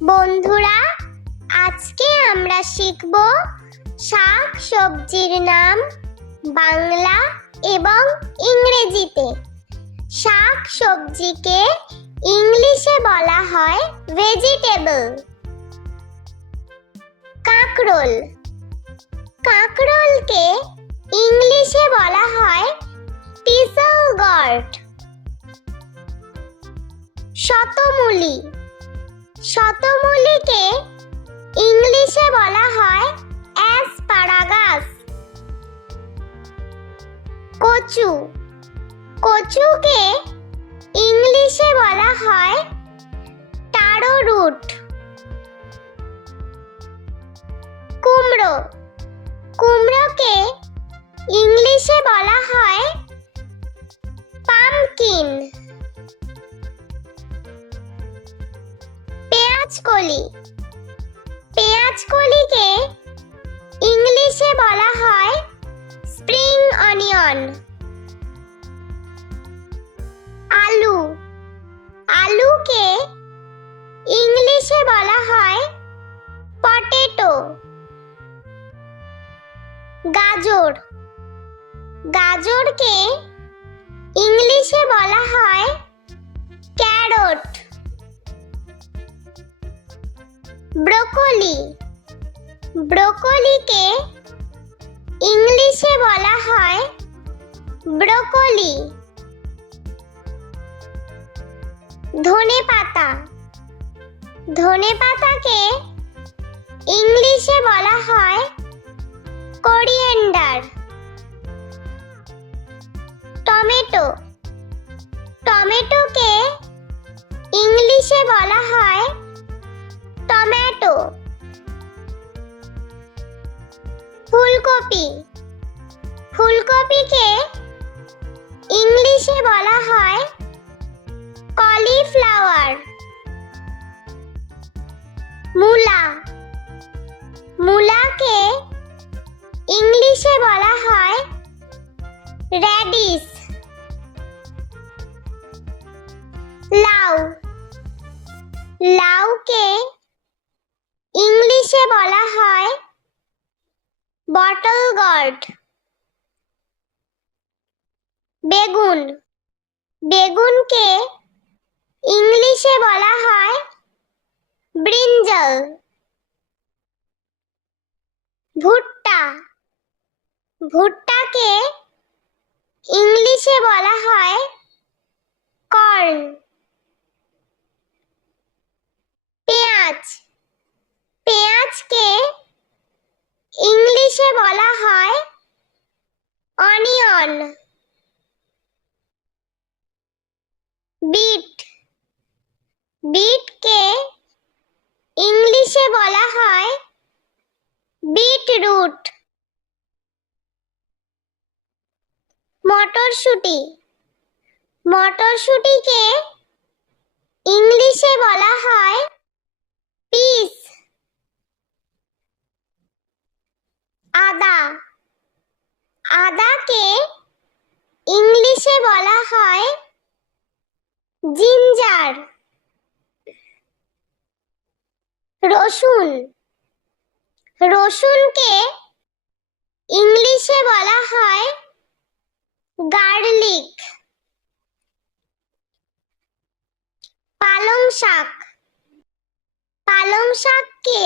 বন্ধুরা, আজকে আমরা শিখব শাক সবজির নাম বাংলা এবং ইংরেজিতে। শাক সবজিকে ইংলিশে বলা হয় ভেজিটেবল। কাঁকরোল, কাঁকরোলকে ইংলিশে বলা হয় টিসেল গর্ড। শতমূলি, শতমূলিকে ইংলিশে বলা হয় অ্যাসপারাগাস। কচু, কচুকে ইংলিশে বলা হয় টারো রুট। কুমড়ো, কুমড়োকে ইংলিশে বলা হয় পামকিন। পেঁয়াজকলি, পেঁয়াজকলিকে ইংলিশে বলা হয় স্প্রিং অনিয়ন। আলু, আলুকে ইংলিশে বলা হয় পটেটো। গাজর, গাজরকে ইংলিশে বলা হয় ক্যারট। ব্রোকলি, ব্রোকলিকে ইংলিশে বলা হয় ব্রোকলি। ধনেপাতা, ধনেপাতাকে ইংলিশে বলা হয় কোরিয়েন্ডার। টমেটো, টমেটোকে ইংলিশে বলা হয় টমেটো। ফুলকপি, ফুলকপিকে ইংলিশে বলা হয় কলিফ্লাওয়ার। মূলা, মূলাকে ইংলিশে বলা হয় রেডিশ। লাউ, লাউকে ইংলিশে বলা হয় বটল গর্ড। বেগুন, বেগুনকে ইংলিশে বলা হয় ব্রিঞ্জাল। ভুট্টা, ভুট্টাকে ইংলিশে বলা হয় কর্ন। পেঁয়াজ, পেঁয়াজকে ইংলিশে বলা হয় অনিয়ন। বিট, বিটকে ইংলিশে বলা হয় বিটরুট। মটরশুঁটি, মটরশুঁটিকে ইংলিশে বলা হয় পিস। আদা, আদাকে ইংলিশে বলা হয় জিঞ্জার। রসুন, রসুনকে ইংলিশে বলা হয় গার্লিক। পালং শাক, পালং শাককে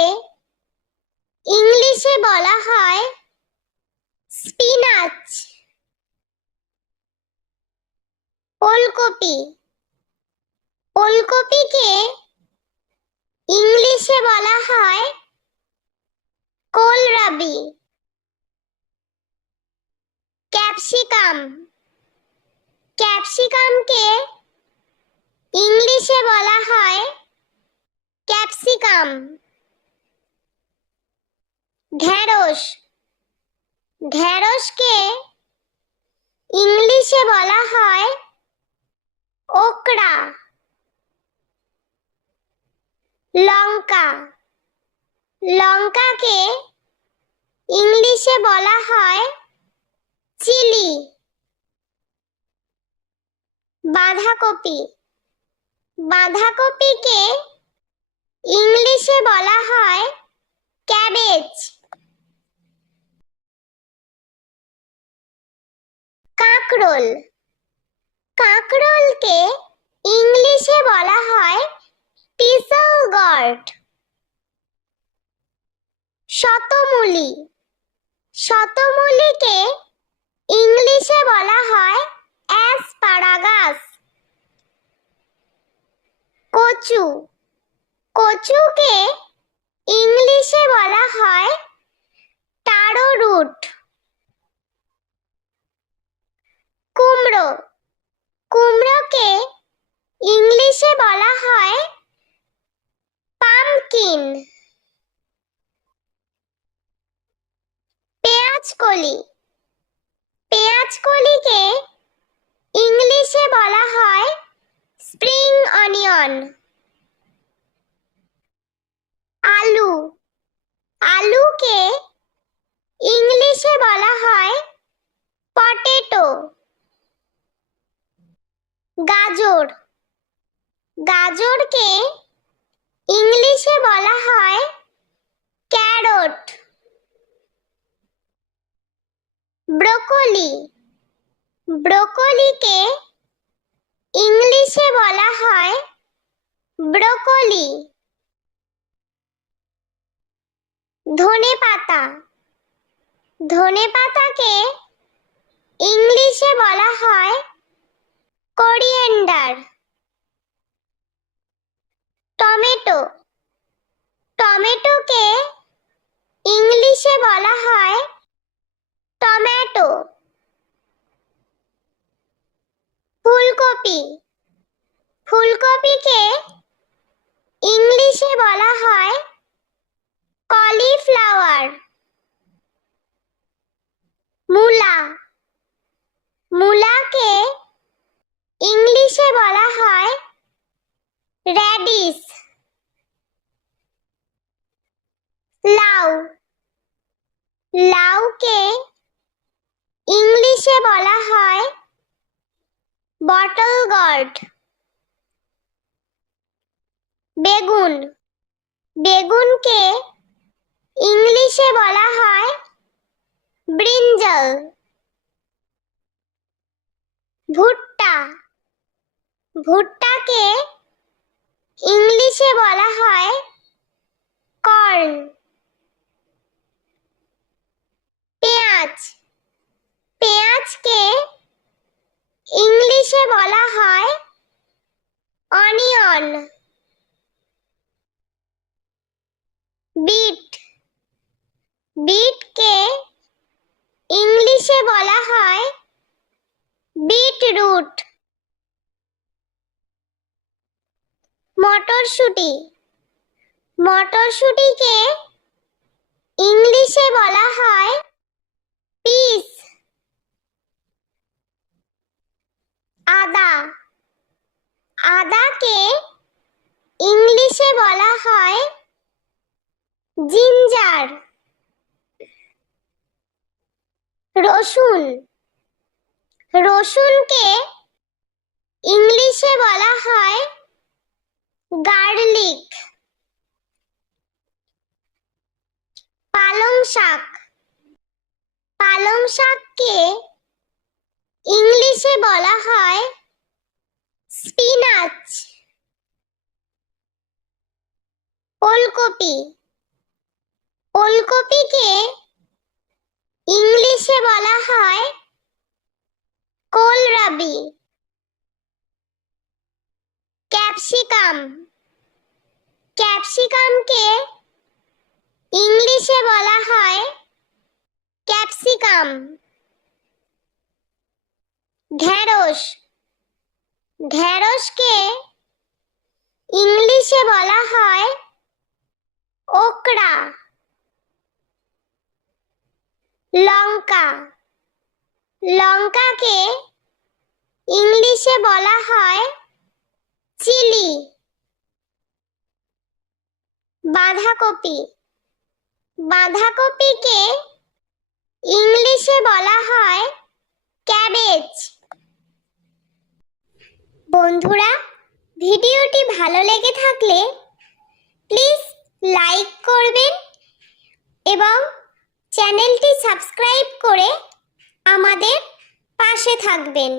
ইংলিশে বলা হয় স্পিনাচ। ওলকপি, ওলকপিকে ইংলিশে বলা হয় কোলরাবি। ক্যাপসিকাম, ক্যাপসিকামকে ইংলিশে বলা হয় ক্যাপসিকাম। ঢেঁড়স, ঢেঁড়সকে ইংলিশে বলা হয় ওকরা। লঙ্কা, লঙ্কাকে ইংলিশে বলা হয় চিলি। বাঁধাকপি, বাঁধাকপিকে ইংলিশে বলা হয় ক্যাবেজ। কাঁকরোল। কাঁকরোলকে ইংলিশে বলা হয় পিসল গর্ড। শতমূলী। শতমূলীকে ইংলিশে বলা হয় অ্যাসপারাগাস। কচু। কচুকে ইংলিশে বলা হয় টারো রুট। কুমড়ো। কুমড়োকে ইংলিশে বলা হয় পামকিন। পেঁয়াজকলি। পেঁয়াজকলিকে ইংলিশে বলা হয় স্প্রিং অনিয়ন। আলু। আলুকে ইংলিশে বলা হয় পটেটো। গাজর। গাজরকে ইংলিশে বলা হয় ক্যারট। ব্রোকলি। ব্রোকলিকে ইংলিশে বলা হয় ব্রোকলি। ধনেপাতা। ধনেপাতাকে ইংলিশে বলা হয় কোরিয়েন্ডার। টমেটো। টমেটোকে ইংলিশে বলা হয় টমেটো। ফুলকপি। ফুলকপিকে ইংলিশে বলা হয় কলিফ্লাওয়ার। মূলা। মূলাকে ইংলিশে বলা হয় র্যাডিশ। লাউ। লাউকে ইংলিশে বলা হয় বটল গর্ড। বেগুন। বেগুনকে ইংলিশে বলা হয় ব্রিঞ্জাল। ভুট্টা। ভুট্টাকে ইংলিশে বলা হয় কর্ন। পেঁয়াজ। পেঁয়াজকে ইংলিশে বলা হয় অনিয়ন। বিট। বিটকে ইংলিশে বলা হয় বিটরুট। মটরশুঁটি। মটরশুঁটিকে ইংলিশে বলা হয় পিস। আদা। আদাকে ইংলিশে বলা হয় জিঞ্জার। রসুন। রসুনকে ইংলিশে বলা হয় গার্লিক। পালং শাক। পালং শাককে ইংলিশে বলা হয় স্পিনাচ। ওলকপি। ওলকপিকে ইংলিশে বলা হয় কোলরাবি। ক্যাপসিকাম। ক্যাপসিকামকে ইংলিশে বলা হয় ক্যাপসিকাম। ঢেঁড়স। ঢেঁড়সকে ইংলিশে বলা হয় ওকরা। লঙ্কা। লঙ্কাকে ইংলিশে বলা হয় চিলি। বাঁধাকপি। বাঁধাকপিকে ইংলিশে বলা হয় ক্যাবেজ। বন্ধুরা, ভিডিওটি ভালো লেগে থাকলে প্লিজ লাইক করবেন এবং চ্যানেলটি সাবস্ক্রাইব করে আমাদের পাশে থাকবেন।